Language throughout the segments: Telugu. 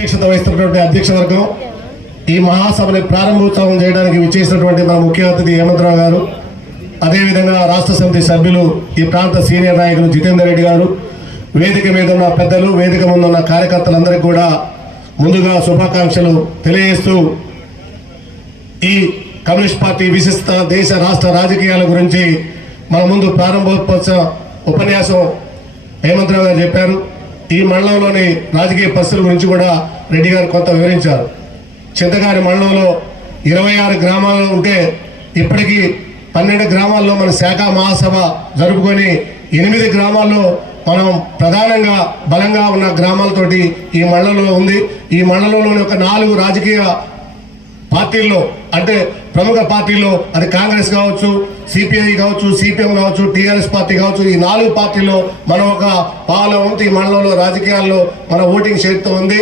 అధ్యక్షత వహిస్తున్నటువంటి అధ్యక్ష వర్గం, ఈ మహాసభని ప్రారంభోత్సవం చేయడానికి విచ్చేసినటువంటి మన ముఖ్య అతిథి హేమంతరావు గారు, అదేవిధంగా రాష్ట్ర సమితి సభ్యులు, ఈ ప్రాంత సీనియర్ నాయకులు జితేందర్ రెడ్డి గారు, వేదిక మీద ఉన్న పెద్దలు, వేదిక ముందున్న కార్యకర్తలందరికీ కూడా ముందుగా శుభాకాంక్షలు తెలియజేస్తూ, ఈ కమ్యూనిస్ట్ పార్టీ విశిష్ట దేశ రాష్ట్ర రాజకీయాల గురించి మన ముందు ప్రారంభోత్సవ ఉపన్యాసం హేమంతరావు గారు చెప్పారు. ఈ మండలంలోని రాజకీయ పరిస్థితుల గురించి కూడా రెడ్డి గారు కొంత వివరించారు. చింతగారి మండలంలో 26 గ్రామాలు ఉంటే ఇప్పటికీ 12 గ్రామాల్లో మన శాఖ మహాసభ జరుపుకొని 8 గ్రామాల్లో మనం ప్రధానంగా బలంగా ఉన్న గ్రామాలతోటి ఈ మండలంలో ఉంది. ఈ మండలంలోని ఒక 4 రాజకీయ పార్టీల్లో, అంటే ప్రముఖ పార్టీల్లో, అది కాంగ్రెస్ కావచ్చు, సిపిఐ కావచ్చు, సిపిఎం కావచ్చు, టీఆర్ఎస్ పార్టీ కావచ్చు, ఈ 4 పార్టీల్లో మనం ఒక పాల వంతు ఈ మండలంలో రాజకీయాల్లో మన ఓటింగ్ శక్తితో ఉంది.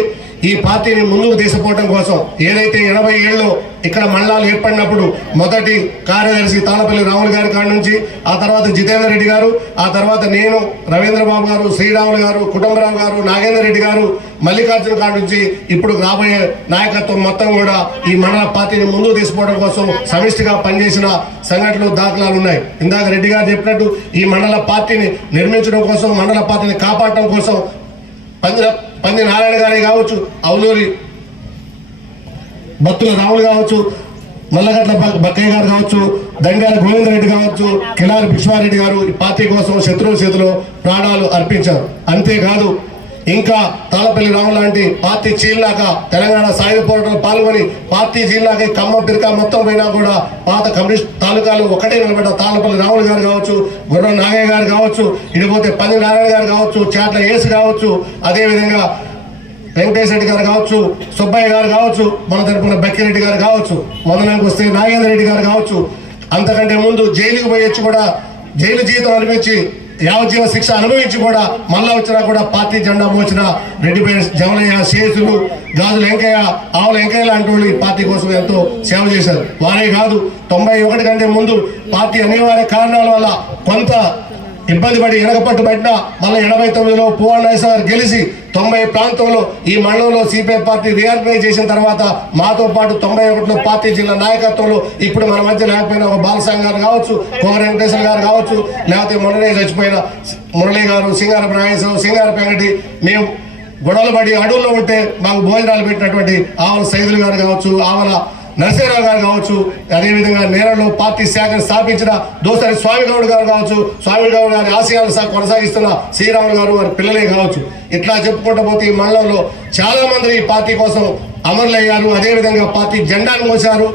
ఈ పార్టీని ముందుకు తీసుకుపోవడం కోసం ఏదైతే 80 ఏళ్ళు ఇక్కడ మండలాలు ఏర్పడినప్పుడు మొదటి కార్యదర్శి తాళపల్లి రాములు గారి కాడి నుంచి, ఆ తర్వాత జితేందర్ రెడ్డి గారు, ఆ తర్వాత నేను, రవీంద్రబాబు గారు, శ్రీరాములు గారు, కుటుంబరావు గారు, నాగేందర్ రెడ్డి గారు, మల్లికార్జున కాడి నుంచి ఇప్పుడు రాబోయే నాయకత్వం మొత్తం కూడా ఈ మండల పార్టీని ముందుకు తీసుకోవడం కోసం సమిష్టిగా పనిచేసిన సంఘటనలు, దాఖలాలు ఉన్నాయి. ఇందాక రెడ్డి గారు చెప్పినట్టు ఈ మండల పార్టీని నిర్మించడం కోసం, మండల పార్టీని కాపాడటం కోసం పంది నారాయణ గారి కావచ్చు, అవులూరి భక్తుల రాములు కావచ్చు, మల్లగట్ల బక్కయ్య గారు కావచ్చు, దండ్యాల గోవిందరెడ్డి కావచ్చు, కిలారి విశ్వారెడ్డి గారు ఈ పార్టీ కోసం శత్రువుల చేతిలో ప్రాణాలు అర్పించారు. అంతేకాదు ఇంకా తాళపల్లి రాము లాంటి పార్టీ చీలినాక తెలంగాణ సాయుధ పోరాటంలో పాల్గొని పార్టీ చీలినాక ఖమ్మం పిరికా మొత్తం పోయినా కూడా పాత కమ్యూనిస్ట్ తాలూకాలు ఒకటే నిలబడ్డ తాళపల్లి రాములు గారు కావచ్చు, గుర్రం నాగయ్య గారు కావచ్చు, ఇడిపోతే పంది నారాయణ గారు కావచ్చు, చాట్ల ఏసు కావచ్చు, అదేవిధంగా వెంకటేశ్వర రెడ్డి గారు కావచ్చు, సుబ్బయ్య గారు కావచ్చు, మన తరపున బక్కిరెడ్డి గారు కావచ్చు, మొదలకి వస్తే నాగేంద్ర రెడ్డి గారు కావచ్చు, అంతకంటే ముందు జైలుకు పోయొచ్చి కూడా జైలు జీవితం అనిపించి యావజ్జీవ శిక్ష అనుభవించి కూడా మళ్ళా వచ్చినా కూడా పార్టీ జెండా మోచిన రెడ్డిపేట జమలయ్య, శేషులు, గాజుల వెంకయ్య, ఆవుల వెంకయ్య లాంటి వాళ్ళు ఈ పార్టీ కోసం ఎంతో సేవ చేశారు. వారే కాదు 91 కంటే ముందు పార్టీ అనివార్య కారణాల వల్ల కొంత ఇబ్బంది పడి వెనకపట్టు పట్టినా మళ్ళీ 89లో పువ్వానాయస గారు గెలిచి 90 ప్రాంతంలో ఈ మండలంలో సిపిఐ పార్టీ రీఆర్గనైజ్ చేసిన తర్వాత మాతో పాటు 91లో పార్టీ జిల్లా నాయకత్వంలో ఇప్పుడు మన మధ్య లేకపోయిన ఒక బాలసాంగ్ గారు కావచ్చు, కోమర వెంకటేశ్వర గారు కావచ్చు, లేకపోతే మొన్ననే చచ్చిపోయిన మురళి గారు, సింగారపు నాగేశ్వరరావు, సింగారపు వెంకటి, మేము గొడవలు పడి అడవుల్లో ఉంటే మాకు భోజనాలు పెట్టినటువంటి ఆవల సైదులు గారు కావచ్చు, ఆవల నరసింహరావు గారు కావచ్చు, అదేవిధంగా నేరలో పార్టీ శాఖను స్థాపించిన దోసరి స్వామిగౌడ్ గారు కావచ్చు, స్వామిగౌడ్ గారి ఆశయాలు కొనసాగిస్తున్న శ్రీరాములు గారు, వారి పిల్లలే కావచ్చు, ఇట్లా చెప్పుకుంటూ పోతే ఈ మండలంలో చాలా మంది ఈ పార్టీ కోసం అమరులయ్యారు. అదేవిధంగా పార్టీ జెండాను మోసారు.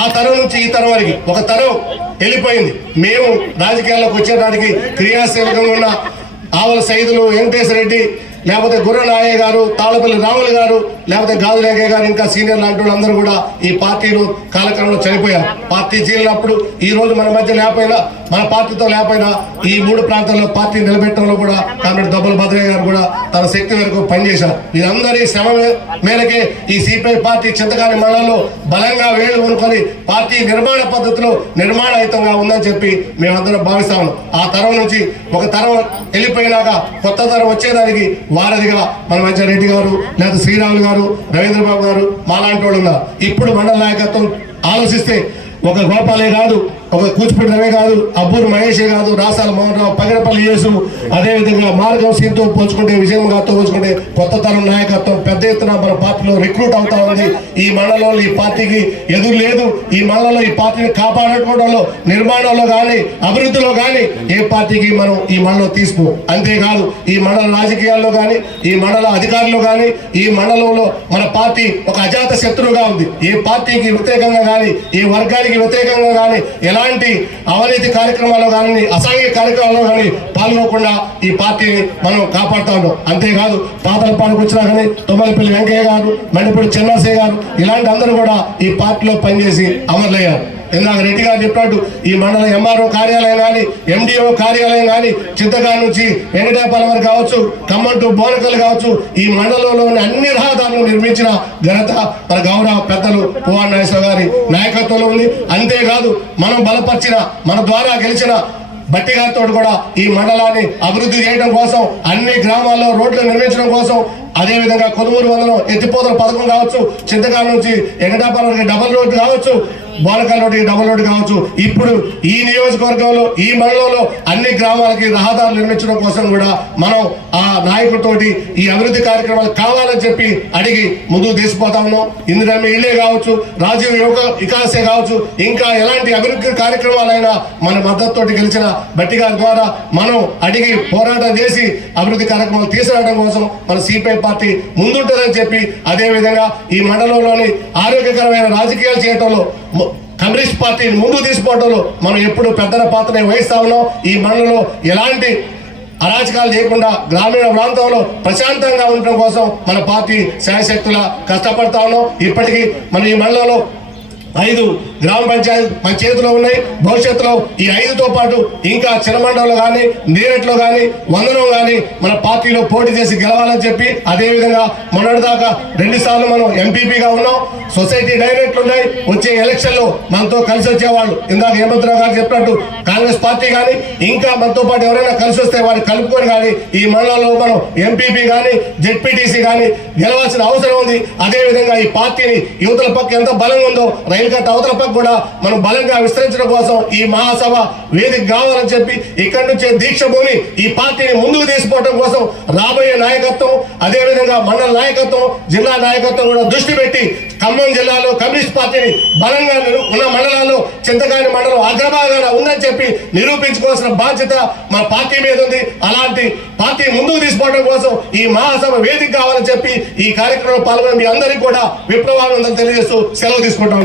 ఆ తరం నుంచి ఈ తరం వరకు ఒక తరం వెళ్ళిపోయింది. మేము రాజకీయాల్లోకి వచ్చేటానికి క్రియాశీలకంగా ఉన్న ఆవల సైదులు, వెంకటేశ్వర రెడ్డి, లేకపోతే గుర్ర నాగయ్య గారు, తాళపల్లి రాములు గారు, లేకపోతే గాజుల వెంకయ్య గారు, ఇంకా సీనియర్ లాంటి వాళ్ళందరూ కూడా ఈ పార్టీలో కాలక్రమంలో చనిపోయారు. పార్టీ చీలినప్పుడు ఈ రోజు మన మధ్య లేకపోయినా, మన పార్టీతో లేకపోయినా ఈ 3 ప్రాంతాల్లో పార్టీ నిలబెట్టడంలో కూడా కామ్రేడ్ దొబ్బల భద్రయ్య గారు కూడా తన శక్తి వరకు పనిచేశారు. వీరందరి శ్రమ మేరకే ఈ సిపిఐ పార్టీ చింతకాని మండలంలో బలంగా వేలు కొనుక్కొని పార్టీ నిర్మాణ పద్ధతిలో నిర్మాణయుతంగా ఉందని చెప్పి మేమందరం భావిస్తాము. ఆ తరం నుంచి ఒక తరం వెళ్ళిపోయినాక కొత్త తరం వచ్చేదానికి వారధిగా మన మధ్య రెడ్డి గారు, లేదా శ్రీరాములు గారు, రవీంద్రబాబు గారు, మాలాంటి వాళ్ళు ఉన్నారు. ఇప్పుడు మండల నాయకత్వం ఆలోచిస్తే ఒక గోపాలే కాదు, ఒక కూచిపూడి రవే కాదు, అబ్బూరు మహేషే కాదు, రాసాల మోహన్ రావు, పగిడపల్లి యేసు, అదేవిధంగా మార్గం సింగ్తో పోల్చుకుంటే, విజయం గారితో పోల్చుకుంటే కొత్త తరం నాయకత్వం పెద్ద ఎత్తున మన పార్టీలో రిక్రూట్ అవుతా ఉంది. ఈ మండలంలో ఈ పార్టీకి ఎదురు లేదు. ఈ మండలంలో ఈ పార్టీని కాపాడుకోవడంలో, నిర్మాణంలో కానీ అభివృద్ధిలో కానీ ఏ పార్టీకి మనం ఈ మండలం తీసుకో. అంతేకాదు ఈ మండల రాజకీయాల్లో కానీ, ఈ మండల అధికారులు కానీ, ఈ మండలంలో మన పార్టీ ఒక అజాత శత్రువుగా ఉంది. ఏ పార్టీకి వ్యతిరేకంగా కానీ, ఏ వర్గానికి వ్యతిరేకంగా కానీ, ఎలాంటి అవినీతి కార్యక్రమాల్లో కానీ, అసాంఘిక కార్యక్రమాల్లో కానీ పాల్గొనకుండా ఈ పార్టీని మనం కాపాడుతూ ఉన్నాం. అంతేకాదు పాతలపాడుకు వచ్చినా కానీ తొమ్మలపల్లి వెంకయ్య గారు, మండిపూడి చెన్నాసయ్య గారు, ఇలాంటి అందరూ కూడా ఈ పార్టీలో పనిచేసి అమరులయ్యారు. ఇందాక రెడ్డి గారు చెప్పినట్టు ఈ మండల ఎంఆర్ఓ కార్యాలయం కానీ, ఎండిఓ కార్యాలయం కానీ, చింతకాని నుంచి వెంకటాపాలెం వరకు కావచ్చు, ఖమ్మం టు బోనకల్ కావచ్చు, ఈ మండలంలోని అన్ని రహదారులను నిర్మించిన ఘనత మన గౌరవ పెద్దలు పువ్వానాయసరావు గారి నాయకత్వంలో ఉంది. అంతేకాదు మనం బలపరిచిన, మన ద్వారా గెలిచిన బట్టి గారితో కూడా ఈ మండలాన్ని అభివృద్ధి చేయడం కోసం అన్ని గ్రామాల్లో రోడ్లు నిర్మించడం కోసం అదేవిధంగా కొనుగోలు వందనం ఎత్తిపోతల పథకం కావచ్చు, చింతకాల నుంచి ఎగటాపురం డబల్ రోడ్డు కావచ్చు, బోనకల్ రోడ్డు డబల్ రోడ్డు కావచ్చు. ఇప్పుడు ఈ నియోజకవర్గంలో ఈ మండలంలో అన్ని గ్రామాలకి రహదారులు నిర్మించడం కోసం కూడా మనం ఆ నాయకుడితోటి ఈ అభివృద్ధి కార్యక్రమాలు కావాలని చెప్పి అడిగి ముందుకు తీసుకుపోతా ఉన్నాం. ఇందులో ఇల్లే కావచ్చు, రాజీవ్ యువక వికాసే కావచ్చు, ఇంకా ఎలాంటి అభివృద్ధి కార్యక్రమాలైనా మన మద్దతుతోటి గెలిచిన బట్టి గారి ద్వారా మనం అడిగి పోరాటం చేసి అభివృద్ధి కార్యక్రమాలు తీసుకురావడం కోసం మన సిపిఐ పార్టీ ముందుంటుందని చెప్పి, అదేవిధంగా ఈ మండలంలోని ఆరోగ్యకరమైన రాజకీయాలు చేయటంలో కమ్యూనిస్ట్ పార్టీని ముందుకు తీసుకోవడంలో మనం ఎప్పుడు పెద్దల పాత్రని వహిస్తా ఉన్నాం. ఈ మండలంలో ఎలాంటి అరాచకాలు చేయకుండా గ్రామీణ ప్రాంతంలో ప్రశాంతంగా ఉండటం కోసం మన పార్టీ శాయశక్తులా కష్టపడతా ఉన్నాం. ఇప్పటికీ మన ఈ మండలంలో 5 గ్రామ పంచాయతీలో ఉన్నాయి. భవిష్యత్తులో ఈ 5తో పాటు ఇంకా చిన్నమండలంలో కానీ, నేరట్లో కానీ, వందనం కానీ మన పార్టీలో పోటీ చేసి గెలవాలని చెప్పి, అదేవిధంగా మొన్నటిదాకా 2 సార్లు మనం ఎంపీపీగా ఉన్నాం. సొసైటీ డైరెక్ట్లు ఉన్నాయి. వచ్చే ఎలక్షన్లో మనతో కలిసి వచ్చేవాళ్ళు ఇందాక హేమంతరావు గారు చెప్పినట్టు కాంగ్రెస్ పార్టీ కానీ ఇంకా మనతో పాటు ఎవరైనా కలిసి వస్తే వాడిని కలుపుకొని కానీ ఈ మండలంలో మనం ఎంపీపీ కానీ జెడ్పీటీసీ కానీ గెలవాల్సిన అవసరం ఉంది. అదేవిధంగా ఈ పార్టీని యువతల పక్క ఎంత బలంగా ఉందో రైలు కట్ట అవతల పక్క కూడా మనం బలంగా విస్తరించడం కోసం ఈ మహాసభ వేదిక కావాలని చెప్పి ఇక్కడి నుంచే దీక్ష పోని ఈ పార్టీని ముందుకు తీసుకోవడం కోసం రాబోయే నాయకత్వం, అదేవిధంగా మండల నాయకత్వం, జిల్లా నాయకత్వం కూడా దృష్టి పెట్టి ఖమ్మం జిల్లాలో కమ్యూనిస్ట్ పార్టీని బలంగా ఉన్న మండలాల్లో చింతకాని మండలం అగ్రభాగాన ఉందని చెప్పి నిరూపించుకోవాల్సిన బాధ్యత మన పార్టీ మీద ఉంది. అలాంటి పార్టీ ముందుకు తీసుకోవడం కోసం ఈ మహాసభ వేదిక కావాలని చెప్పి ఈ కార్యక్రమంలో పాల్గొన్న మీ అందరికీ కూడా విప్లవానందం తెలియజేస్తూ సెలవు తీసుకుంటాం.